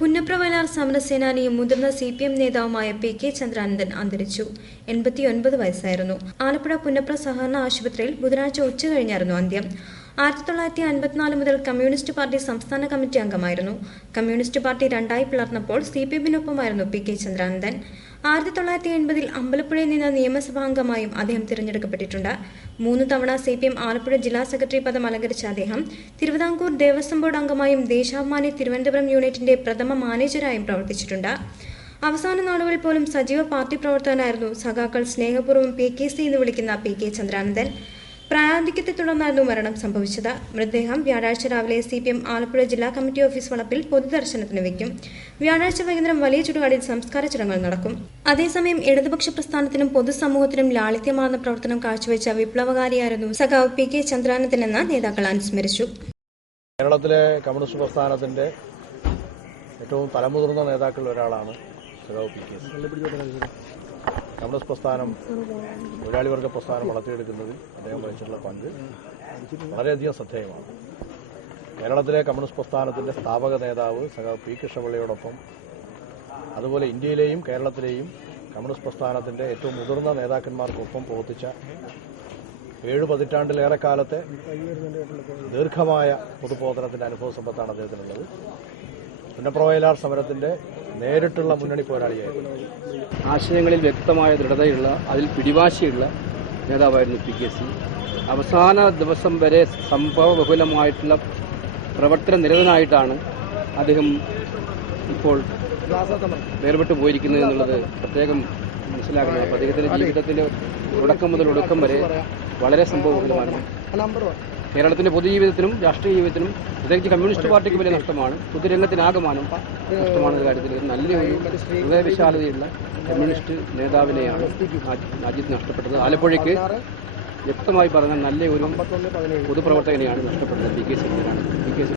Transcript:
പുന്നപ്ര വയലാർ സമരസേനാനിയും മുതിർന്ന CPM നേതാവുമായ PK Chandranandan അന്തരിച്ചു. 89 വയസ്സായിരുന്നു. ആലപ്പുഴ പുന്നപ്ര സഹകരണ ആശുപത്രിയിൽ ബുധനാഴ്ച ഉച്ചകഴിഞ്ഞായിരുന്നു അന്ത്യം. 1954 മുതൽ കമ്മ്യൂണിസ്റ്റ് പാർട്ടി സംസ്ഥാന കമ്മിറ്റി അംഗമായിരുന്നു. കമ്മ്യൂണിസ്റ്റ് പാർട്ടി രണ്ടായി പിളർന്നപ്പോൾ CPM-നൊപ്പമായിരുന്നു PK ചന്ദ്രാനന്ദൻ. 1980-ൽ അമ്പലപ്പുഴയിൽ നിന്ന് നിയമസഭാംഗമായും അദ്ദേഹം തിരഞ്ഞെടുക്കപ്പെട്ടിട്ടുണ്ട്. 3 തവണ CPM ആലപ്പുഴ ജില്ലാ സെക്രട്ടറി പദം അലങ്കരിച്ച അദ്ദേഹം തിരുവിതാംകൂർ ദേവസ്വം ബോർഡ് അംഗമായും ദേശാഭിമാനി തിരുവനന്തപുരം യൂണിറ്റിന്റെ പ്രഥമ മാനേജരായും പ്രവർത്തിച്ചിട്ടുണ്ട്. അവസാന നാളുകളിൽ പോലും സജീവ പാർട്ടി പ്രവർത്തകനായിരുന്നു സഖാക്കൾ സ്നേഹപൂർവ്വം PKC എന്ന് വിളിക്കുന്ന PK ചന്ദ്രാനന്ദൻ. പ്രായാധിക്യത്തെ തുടർന്നായിരുന്നു മരണം സംഭവിച്ചത്. മൃതദേഹം വ്യാഴാഴ്ച രാവിലെ CPM ആലപ്പുഴ ജില്ലാ കമ്മിറ്റി ഓഫീസ് വളപ്പിൽ പൊതുദർശനത്തിന് വയ്ക്കും. വ്യാഴാഴ്ച വൈകുന്നേരം വലിയ ചുടുകാടിൽ സംസ്കാര ചടങ്ങുകൾ നടക്കും. അതേസമയം ഇടതുപക്ഷ പ്രസ്ഥാനത്തിനും പൊതുസമൂഹത്തിനും ലാളിത്യമാർന്ന പ്രവർത്തനം കാഴ്ചവെച്ച വിപ്ലവകാരിയായിരുന്നു സഖാവ് PK ചന്ദ്രാനന്ദനെന്ന് നേതാക്കൾ അനുസ്മരിച്ചു. കേരളത്തിലെ കമ്മ്യൂണിസ്റ്റ് പ്രസ്ഥാനത്തിന്റെ ഏറ്റവും തലമുതിർന്ന നേതാക്കളിൽ ഒരാളാണ് സഖാവ് PK. കമ്മ്യൂണിസ്റ്റ് പ്രസ്ഥാനം തൊഴിലാളി വർഗ പ്രസ്ഥാനം വളർത്തിയെടുക്കുന്നതിൽ അദ്ദേഹം വഹിച്ചിട്ടുള്ള പങ്ക് വളരെയധികം ശ്രദ്ധേയമാണ്. കേരളത്തിലെ കമ്മ്യൂണിസ്റ്റ് പ്രസ്ഥാനത്തിന്റെ സ്ഥാപക നേതാവ് സഖാവ് P. കൃഷ്ണപിള്ളയോടൊപ്പം അതുപോലെ ഇന്ത്യയിലെയും കേരളത്തിലെയും കമ്മ്യൂണിസ്റ്റ് പ്രസ്ഥാനത്തിന്റെ ഏറ്റവും മുതിർന്ന നേതാക്കന്മാർക്കൊപ്പം പ്രവർത്തിച്ച 7 പതിറ്റാണ്ടിലേറെ കാലത്തെ ദീർഘമായ പൊതുപ്രവർത്തനത്തിന്റെ അനുഭവ സമ്പത്താണ് അദ്ദേഹത്തിനുള്ളത്. പുന്നപ്ര വയലാർ സമരത്തിന്റെ നേരിട്ടുള്ള മുന്നണി പോരാളിയായിരുന്നു. ആശയങ്ങളിൽ വ്യക്തമായ ദൃഢതയുള്ള, അതിൽ പിടിവാശിയുള്ള നേതാവായിരുന്നു PKC. അവസാന ദിവസം വരെ സംഭവബഹുലമായിട്ടുള്ള പ്രവർത്തന നിരതനായിട്ടാണ് അദ്ദേഹം ഇപ്പോൾ വേർപെട്ടു പോയിരിക്കുന്നത് എന്നുള്ളത് പ്രത്യേകം മനസ്സിലാക്കുന്നത്. അപ്പോൾ അദ്ദേഹത്തിന്റെ ജീവിതത്തിന്റെ തുടക്കം മുതൽ ഒടുക്കം വരെ വളരെ സംഭവബഹുലമാണ്. കേരളത്തിന്റെ പൊതുജീവിതത്തിനും രാഷ്ട്രീയ ജീവിതത്തിനും പ്രത്യേകിച്ച് കമ്മ്യൂണിസ്റ്റ് പാർട്ടിക്ക് വലിയ നഷ്ടമാണ്. പൊതുരംഗത്തിനാകമാനം നഷ്ടമാണെന്ന കാര്യത്തിൽ നല്ലൊരു ഹൃദയവിശാലതയുള്ള കമ്മ്യൂണിസ്റ്റ് നേതാവിനെയാണ് രാജ്യത്ത് നഷ്ടപ്പെട്ടത്. ആലപ്പുഴയ്ക്ക് വ്യക്തമായി പറഞ്ഞാൽ നല്ല ഒരു പൊതുപ്രവർത്തകനെയാണ് നഷ്ടപ്പെട്ടത്. PK